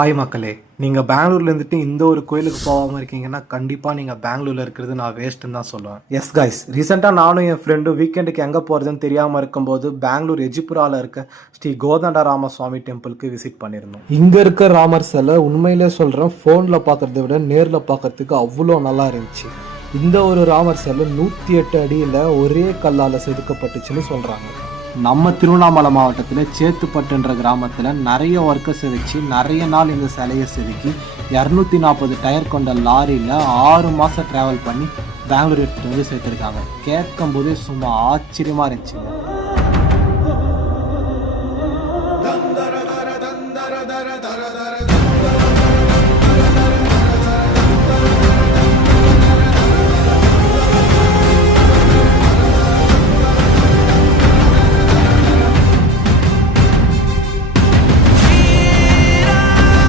Hi மக்களே, நீங்கள் பெங்களூர்ல இருந்துட்டு இந்த ஒரு கோயிலுக்கு போகாமல் இருக்கீங்கன்னா கண்டிப்பாக நீங்கள் பெங்களூரில் இருக்கிறது நான் வேஸ்ட்டுன்னு தான் சொல்லுவேன். எஸ் கைஸ், ரீசெண்டாக நானும் என் ஃப்ரெண்டும் வீக்கெண்டுக்கு எங்கே போகிறதுன்னு தெரியாமல் இருக்கும்போது பெங்களூர் எஜிபுராவில் இருக்க ஸ்ரீ கோதண்ட ராமசுவாமி டெம்பிளுக்கு விசிட் பண்ணியிருந்தோம். இங்கே இருக்க ராமர் சிலை உண்மையிலே சொல்கிறேன், ஃபோனில் பார்க்குறத விட நேரில் பார்க்கறதுக்கு அவ்வளோ நல்லா இருந்துச்சு. இந்த ஒரு ராமர் சிலை 108 அடியில் ஒரே கல்லால் செதுக்கப்பட்டுச்சுன்னு சொல்கிறாங்க. நம்ம திருவண்ணாமலை மாவட்டத்தில் சேத்துப்பட்டுன்ற கிராமத்தில் நிறைய ஒர்க்கர்ஸை வச்சு நிறைய நாள் இந்த சிலையை செதுக்கி 240 டயர் கொண்ட லாரியில் 6 மாதம் ட்ராவல் பண்ணி பெங்களூர் எடுத்துகிட்டு வந்து சேர்த்துருக்காங்க. கேட்கும் போதே சும்மா ஆச்சரியமாக இருந்துச்சுங்க.